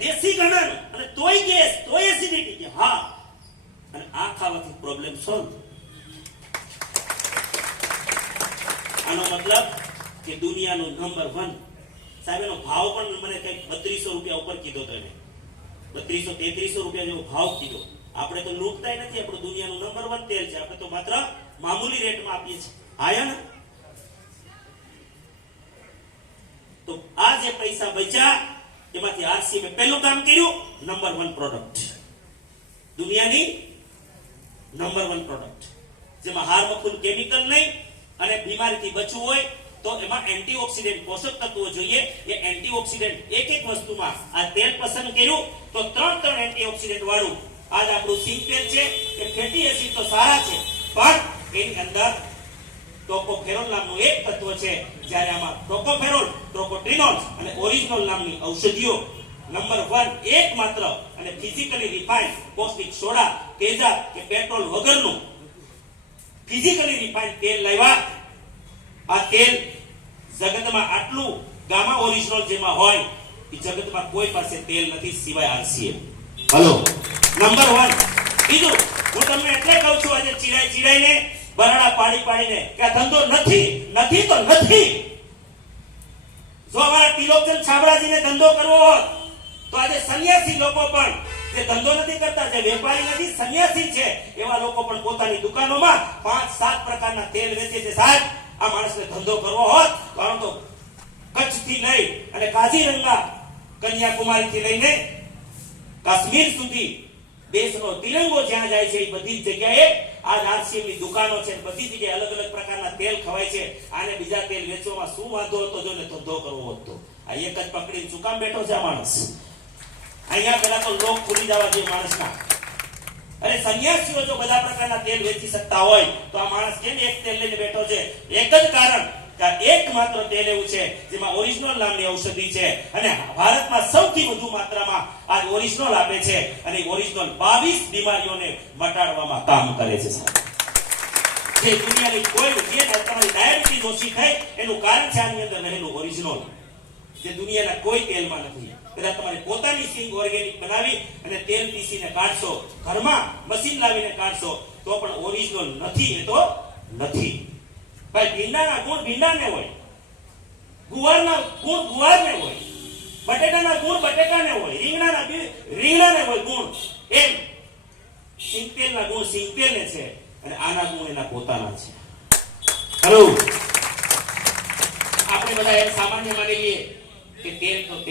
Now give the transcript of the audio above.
દેશી ગણાનું અને તોય ગેસ તોય એસિડિટી કે હા અને આ ખાવાથી પ્રોબ્લેમ સોલ્વ. આનો મતલબ કે દુનિયાનું નંબર 1 સાહેબ એનો ભાવ પણ મને કઈક 3200 રૂપિયા ઉપર કીધો તો એને 3200-3300 રૂપિયા જેવો ભાવ કીધો. આપણે તો લૂંટતા નથી, આપણું દુનિયાનું નંબર 1 તેલ છે. આપણે તો માત્ર મામૂલી રેટમાં આપીએ છીએ. આયા ને તો આ જે પૈસા બચ્યા એમાંથી આરસીએમ પહેલું કામ કર્યું, નંબર 1 પ્રોડક્ટ, દુનિયાની નંબર 1 પ્રોડક્ટ જેમાં હાર્મફુલ કેમિકલ નહીં અને બીમારીથી બચવું હોય તો એમાં એન્ટીઓક્સિડન્ટ પોષક તત્વો જોઈએ. એ એન્ટીઓક્સિડન્ટ એક વસ્તુમાં આ તેલ પસંદ કર્યું તો 3 એન્ટીઓક્સિડન્ટ વાળું આજ આપણું સિંગ તેલ છે. કે ફેટી એસિડ તો સારા છે પણ એની અંદર ટોકોફેરોલ નામનું એક તત્વ છે. જ્યારે આમાં ટોકોફેરોલ, ટ્રોકોટ્રિનોલ અને ઓરિજિનોલ નામની ઔષધિઓ નંબર 1 એકમાત્ર અને ફિઝિકલી રિફાઇન્ડ કોસ્ટિક સોડા, તેજાબ કે પેટ્રોલ વગરનું ફિઝિકલી રિફાઇન્ડ તેલ લાવ્યા. આ તેલ જગતમાં આટલું ગામા ઓરિજિનલ જેમાં હોય એ જગતમાં કોઈ પાસે તેલ નથી સિવાય આરસીએમ. Hello number 1. બીજું હું તમને એટલે કહું છું આજે ચીડાઈને બરાડા પાડીને કે આ ધંધો નથી તો નથી. જો અમારા તિલોકચંદ છાબરાજીને ધંધો કરવો હોત તો આજે સંન્યાસી લોકો પણ જે ધંધો નથી કરતા, જે વેપારી નથી, સંન્યાસી છે, એવા લોકો પણ પોતાની દુકાનોમાં 5-7 પ્રકારના તેલ વેચે છે. સાહેબ આ માણસને ધંધો કરવો હોત કારણ તો કચ્છથી લઈ અને કાઝીરંગા, કન્યાકુમારીથી લઈને કાશ્મીર સુધી દેશનો તિરંગો જ્યાં જાય છે એ બધી જગ્યાએ આ આરસીએમ ની દુકાનો છે. બધી જગ્યાએ અલગ અલગ પ્રકારના તેલ ખવાય છે. આને બીજા તેલ વેચવામાં શું વાંધો હતો જો ને ધંધો કરવો હોત તો? આ એક જ પકડીને શું કામ બેઠો છે આ માણસ? અહીંયા પેલા તો લોક ખુલી જવા જોઈએ માણસના. અરે સંન્યાસીઓ જો બધા પ્રકારના તેલ વેચી શકતા હોય તો આ માણસ કેમ એક તેલ લઈને બેઠો છે? એક જ કારણ કે એકમાત્ર તેલ એવું છે જેમાં ઓરિજિનલ નામની ઔષધિ છે અને ભારતમાં સૌથી વધુ માત્રામાં આ ઓરિજિનલ આપે છે અને ઓરિજિનલ 22 બીમારીઓને મટાડવામાં કામ કરે છે. જે દુનિયાની કોઈ જે તમારી ડાયાબિટીસ ઓછી થાય એનું કારણ છે આની અંદર રહેલું ઓરિજિનલ, જે દુનિયાના કોઈ તેલમાં નથી. કદાચ તમારી પોતાની સિંગ ઓર્ગેનિક બનાવી અને તેલ પીસીને કાઢશો, ઘરમાં મશીન લાવીને કાઢશો તો પણ ઓરિજિનલ નથી. એ તો નથી ભાઈ. ભીંડાના ગુણ ભીંડાને હોય, ગુવારના ગુણ ગુવારને હોય, બટેટાના ગુણ બટેટાને હોય, રીંગણાને હોય ગુણ. એમ સિંગતેલના ગુણ સિંગતેલને છે અને આના ગુણ એના પોતાના છે. હલો આપણે બધા એમ સામાન્ય માની લઈએ કે તેલ તો